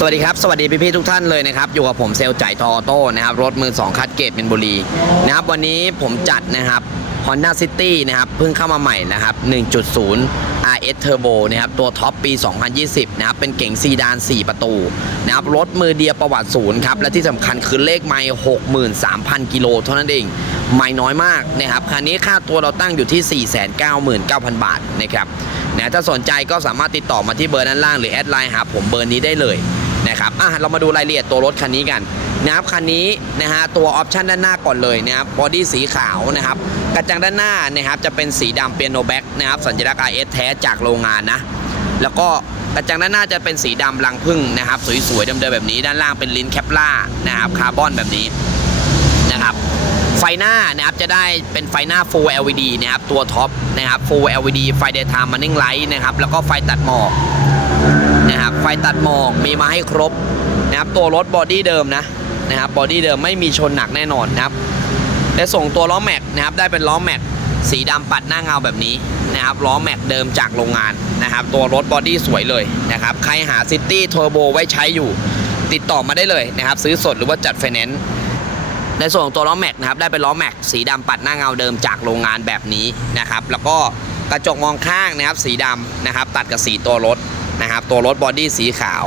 สวัสดีครับ สวัสดีพี่ๆทุกท่านเลยนะครับ อยู่กับผมเซลล์จ่ายทอโต้นะครับ รถมือ2คัดเกตเป็นบุรีนะครับ วันนี้ผมจัดนะครับ Honda City นะครับ เพิ่งเข้ามาใหม่นะครับ 1.0 RS Turbo นะครับ ตัวท็อปปี 2020 นะครับ เป็นเก๋งซีดาน 4 ประตูนะครับ รถมือเดียวประวัติศูนย์ครับ และที่สำคัญคือเลขไมล์63,000 กิโลเท่านั้นเองไม่น้อยมากนะครับ คันนี้ค่าตัวเราตั้งอยู่ที่ 499,000 บาทนะครับนะถ้าสนใจก็สามารถติดต่อมาที่เบอร์ด้านล่างหรือแอดไลน์ครับผมเบอร์นี้ได้เลย นะครับอะเรามาดูรายละเอียดตัวรถคันนี้กันนะครับคันนี้นะฮะตัวออปชันด้านหน้าก่อนเลยนะครับบอดี้สีขาวนะครับกระจังด้านหน้านะครับจะเป็นสีดำเปียโนแบ็กนะครับสัญลักษณ์ RS แท้จากโรงงานนะแล้วก็กระจังด้านหน้าจะเป็นสีดำรังพึ่งนะครับสวยๆเดิมๆแบบนี้ด้านล่างเป็นลิ้นแคปล่านะครับคาร์บอนแบบนี้นะครับไฟหน้านะครับจะได้เป็นไฟหน้า Full LED นะครับตัวท็อปนะครับ Full LED ไฟ Daytime Running Light นะครับแล้วก็ไฟตัดหมอก นะครับไฟตัดหมอกมีมาให้ครบนะครับตัวรถบอดี้เดิมนะนะครับบอดี้เดิมไม่มีชนหนักแน่นอนนะครับและส่งตัวล้อแม็กนะครับได้เป็นล้อแม็กสีดำปัดหน้าเงาแบบนี้นะครับล้อแม็กเดิมจากโรงงานนะครับตัวรถบอดี้สวยเลยนะครับใครหาซิตี้เทอร์โบไว้ใช้อยู่ ติดต่อมาได้เลยนะครับซื้อสดหรือว่าจัดไฟแนนซ์ในส่วนของตัวล้อแม็กนะครับได้เป็นล้อแม็กสีดำปัดหน้าเงาเดิมจากโรงงานแบบนี้นะครับแล้วก็กระจกมองข้างนะครับสีดำนะครับตัดกับสีตัวรถ นะครับ ตัวรถบอดี้สีขาว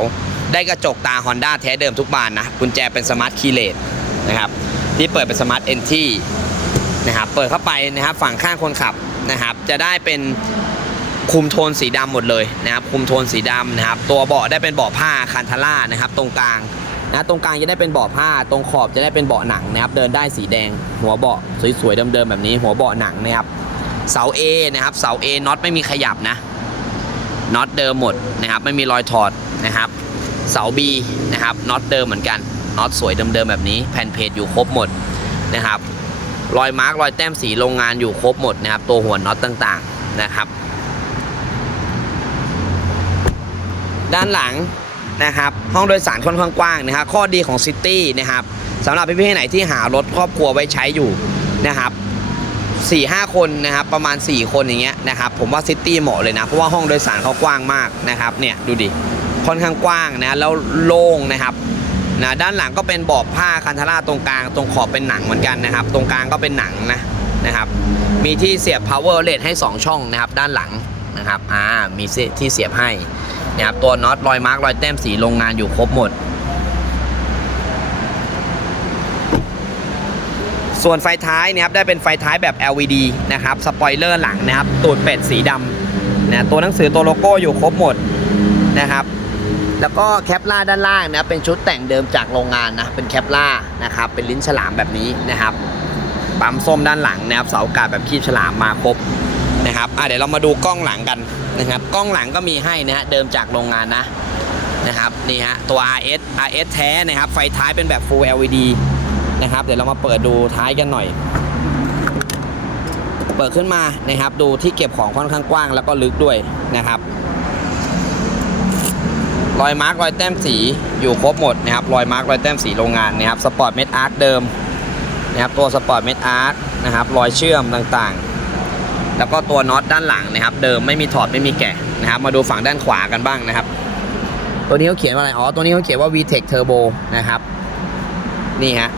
ได้กระจกตา Honda แท้เดิมทุกบานนะกุญแจเป็นสมาร์ทคีย์เลสนะครับที่เปิดเป็นสมาร์ทเอนที่นะครับเปิดเข้าไปนะครับฝั่งข้างคนขับนะครับ จะได้เป็นคุมโทนสีดำหมดเลยนะครับคุมโทนสีดำนะครับ ตัวเบาะได้เป็นเบาะผ้าคันทาร่านะครับ ตรงกลางนะตรงกลางจะได้เป็นเบาะผ้า ตรงขอบจะได้เป็นเบาะหนังนะครับ เดินได้สีแดง หัวเบาะสวยๆเดิมๆแบบนี้ หัวเบาะหนังนะครับ เสา A นะครับ เสา A น็อตไม่มีขยับนะ น็อตเดิมหมดนะครับไม่มีรอยถอดนะครับ เสา B นะครับน็อตเดิมเหมือนกันน็อตสวยเดิมๆแบบนี้ แผ่นเพจอยู่ครบหมดนะครับรอยมาร์กรอยแต้มสีโรงงานอยู่ครบหมดนะครับตัวหัวน็อตต่างๆนะครับ ด้านหลังนะครับห้องโดยสารค่อนข้างกว้างนะครับข้อดีของซิตี้นะครับสำหรับพี่ๆไหนที่หารถครอบครัวไว้ใช้อยู่นะครับ 4ี่ห้าคนนะครับประมาณ 4 คนอย่างเงี้ยนะครับผมว่าซิตี้เหมาะเลยนะ เพราะว่าห้องโดยสารเขากว้างมากนะครับเนี่ยดูดิค่อนข้างกว้างนะแล้วโล่งนะครับนะด้านหลังก็เป็นเบาะผ้าคันธาราตรงกลางตรงขอบเป็นหนังเหมือนกันนะครับ ตรงกลางก็เป็นหนังนะนะครับมีที่เสียบ power outlet ให้ 2 ช่องนะครับ ด้านหลังนะครับอ่ามีที่เสียบให้นะครับตัวน็อตรอยมาร์กรอยแต้มสีโรงงานอยู่ครบหมด ส่วนไฟท้ายนะครับได้เป็นไฟท้ายแบบ LED นะครับสปอยเลอร์หลังนะครับ ตูดเป็ดสีดำนะตัวหนังสือตัวโลโก้อยู่ครบหมดนะครับ แล้วก็แคปล่าด้านล่างนะเป็นชุดแต่งเดิมจากโรงงานนะเป็นแคปล่านะครับเป็นลิ้นฉลามแบบนี้นะครับปั๊มส้มด้านหลังนะครับเสาอากาศแบบคีบฉลามมาครบนะครับอะเดี๋ยวเรามาดูกล้องหลังกันนะครับ กล้องหลังก็มีให้นะฮะเดิมจากโรงงานนะนะครับนี่ฮะตัว RS RS แท้นะครับไฟท้ายเป็นแบบ Full LED นะครับ เดี๋ยวเรามาเปิดดูท้ายกันหน่อย เปิดขึ้นมานะครับ ดูที่เก็บของค่อนข้างกว้างแล้วก็ลึกด้วยนะครับ รอยมาร์กรอยแต้มสีอยู่ครบหมดนะครับ รอยมาร์กรอยแต้มสีโรงงานนะครับสปอร์ตเม็ดอาร์คเดิมนะครับตัวสปอร์ตเม็ดอาร์คนะครับรอยเชื่อมต่างๆ แล้วก็ตัวน็อตด้านหลังนะครับ เดิมไม่มีถอดไม่มีแกะนะครับ มาดูฝั่งด้านขวากันบ้างนะครับ ตัวนี้เขาเขียนว่าอะไรอ๋อตัวนี้เขาเขียนว่า VTEC Turbo นะครับ นี่ฮะ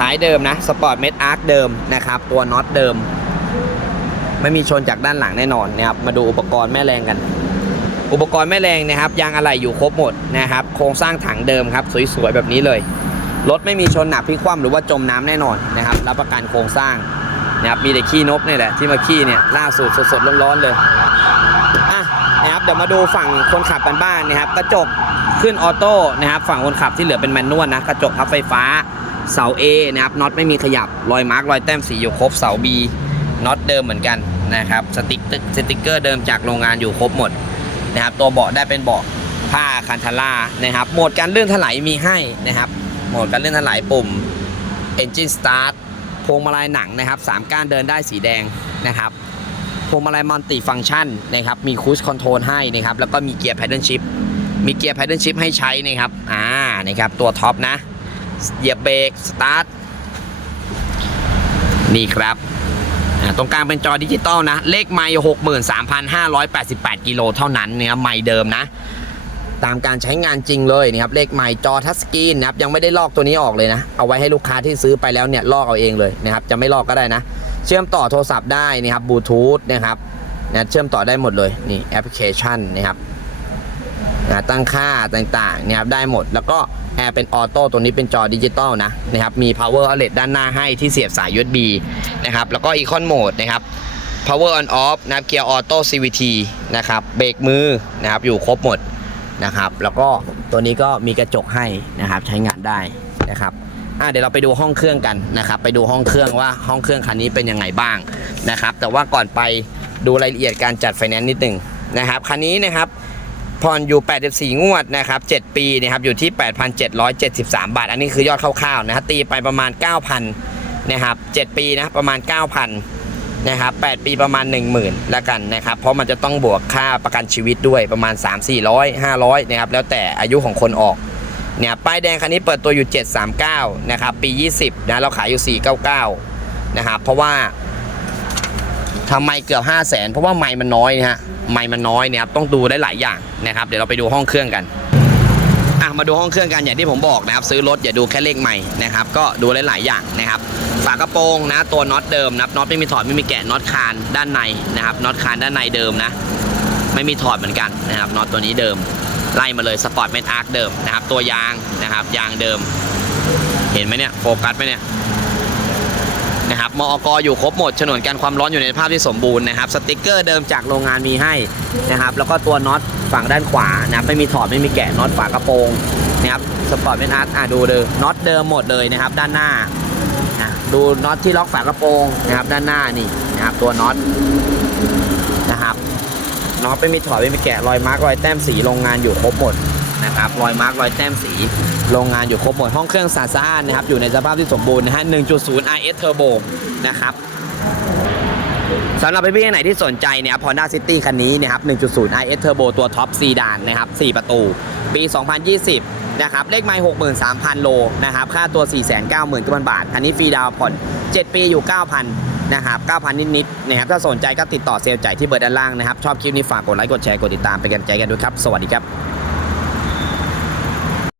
ท้ายเดิมนะสปอร์ตเม็ดอาร์คเดิมนะครับ ตัวน็อตเดิม ไม่มีชนจากด้านหลังแน่นอนนะครับ มาดูอุปกรณ์แม่แรงกัน อุปกรณ์แม่แรงนะครับยางอะไหล่อยู่ครบหมดนะครับ โครงสร้างถังเดิมครับ สวยๆแบบนี้เลย รถไม่มีชนหนักพลิกคว่ำหรือว่าจมน้ำแน่นอนนะครับ รับประกันโครงสร้างนะครับมีแต่ขี้นกนี่แหละที่มาขี้เนี่ยล่าสุดสดๆร้อนๆเลยอะนะครับเดี๋ยวมาดูฝั่งคนขับกันบ้างนะครับ กระจกขึ้นออโต้นะครับฝั่งคนขับที่เหลือเป็นแมนนวลนะกระจกพับไฟฟ้า เสา A นะครับน็อตไม่มีขยับรอยมาร์กรอยแต้มสีอยู่ครบเสา B น็อตเดิมเหมือนกันนะครับสติกเกอร์สติกเกอร์เดิมจากโรงงานอยู่ครบหมดนะครับตัวเบาะได้เป็นเบาะผ้าคันทาร่านะครับโหมดการเลื่อนถลายมีให้นะครับโหมดการเลื่อนถลายปุ่ม Engine Start พวงมาลัยหนังนะครับสามก้านเดินได้สีแดงนะครับพวงมาลัยมัลติฟังชันนะครับมีคู i คอนโทรลให้นะครับแล้วก็มีเกียร์ Paddle Shift มีเกียร์ Paddle Shift ให้ใช้นะครับอ่านะครับตัวท็อปนะ เหยียบเบรกสตาร์ทนี่ครับตรงกลางเป็นจอดิจิตอลนะ เลขไมล์หกหมื่นสามพันห้าร้อยแปดสิบแปดกิโลเท่านั้นเนื้อไมล์เดิมนะ ตามการใช้งานจริงเลยนะครับ เลขใหม่จอทัชสกรีนนะครับ ยังไม่ได้ลอกตัวนี้ออกเลยนะ เอาไว้ให้ลูกค้าที่ซื้อไปแล้วเนี่ยลอกเอาเองเลยนะครับ จะไม่ลอกก็ได้นะ เชื่อมต่อโทรศัพท์ได้นะครับบลูทูธนะครับนะเชื่อมต่อได้หมดเลยนี่แอปพลิเคชันนะครับ นะตั้งค่าต่างๆนะครับได้หมด แล้วก็แอร์เป็นออโต้ตัวนี้เป็นจอดิจิตอลนะนะครับมี power outlet ด้านหน้าให้ที่เสียบสาย USB นะครับแล้วก็ Econ Mode นะครับ power on off นะครับเกียร์ออโต้ CVT นะครับเบรกมือนะครับอยู่ครบหมดนะครับแล้วก็ตัวนี้ก็มีกระจกให้นะครับใช้งานได้นะครับอะเดี๋ยวเราไปดูห้องเครื่องกันนะครับ ไปดูห้องเครื่องว่าห้องเครื่องคันนี้เป็นยังไงบ้างนะครับ แต่ว่าก่อนไปดูรายละเอียดการจัดไฟแนนซ์นิดหนึ่งนะครับคันนี้นะครับ ผ่อนอยู่ 84 งวดนะครับ 7 ปีนะครับอยู่ที่ 8,773 บาท อันนี้คือยอดคร่าวๆนะครับตีไปประมาณ 9,000นะครับ7ปีนะประมาณ 9,000นะครับ8ปีประมาณ 10,000แล้วกันนะครับ เพราะมันจะต้องบวกค่าประกันชีวิตด้วยประมาณ 3 400 500นะครับแล้วแต่อายุของคนออกเนี่ยป้ายแดงคันนี้เปิดตัวอยู่ 739นะครับปี 20นะเราขายอยู่ 499นะครับเพราะว่า ทำไมเกือบ5 0 0แสนเพราะว่าไม้มันน้อยนะฮะไม้มันน้อยเนี่ยครับต้องดูได้หลายอย่างนะครับเดี๋ยวเราไปดูห้องเครื่องกันอะมาดูห้องเครื่องกันอย่างที่ผมบอกนะครับ ซื้อรถอย่าดูแค่เลขใหม่นะครับก็ดูได้หลายอย่างนะครับฝากระโปรงนะตัวน็อตเดิมนะครับน็อตไม่มีถอดไม่มีแกะน็อตคานด้านในนะครับน็อตคานด้านในเดิมนะ ไม่มีถอดเหมือนกันนะครับน็อตตัวนี้เดิมไล่มาเลยสปอร์ตเมทอาร์คเดิมนะครับตัวยางนะครับยางเดิม เห็นไหมเนี่ยโฟกัสไหมเนี่ย นะครับมอกอยู่ครบหมดฉนวนกันความร้อนอยู่ในภาพที่สมบูรณ์นะครับสติกเกอร์เดิมจากโรงงานมีให้นะครับแล้วก็ตัวน็อตฝั่งด้านขวานะครับไม่มีถอดไม่มีแกะน็อตฝากระโปรงนะครับสปอร์ตเมทอาร์คอะดูเลยน็อตเดิมหมดเลยนะครับด้านหน้านะดูน็อตที่ล็อกฝากระโปรงนะครับด้านหน้านี่นะครับตัวน็อตนะครับน็อตไม่มีถอดไม่มีแกะรอยมาร์กรอยแต้มสีโรงงานอยู่ครบหมดนะครับรอยมาร์กรอยแต้มสี โรงงานอยู่ครบหมดห้องเครื่องสะอาดนะครับ อยู่ในสภาพที่สมบูรณ์นะฮะ 1.0 RS Turbo นะครับสำหรับพี่ๆไหนที่สนใจเนี่ยครับ Honda City คันนี้นะครับ 1.0 RS Turbo ตัวท็อปซีดานนะครับ 4 ประตู ปี 2020 นะครับ เลขไมล์63,000 โลนะครับ ค่าตัว 490,000 บาท อันนี้ฟรีดาวน์ผ่อน 7 ปีอยู่ 9,000 นะครับ 9,000 นิดๆ นะครับ ถ้าสนใจก็ติดต่อเซลล์จ่ายที่เบอร์ด้านล่างนะครับ ชอบคลิปนี้ฝากกดไลค์ กดแชร์ กดติดตามเป็นกำลังใจกันด้วยครับ สวัสดีครับ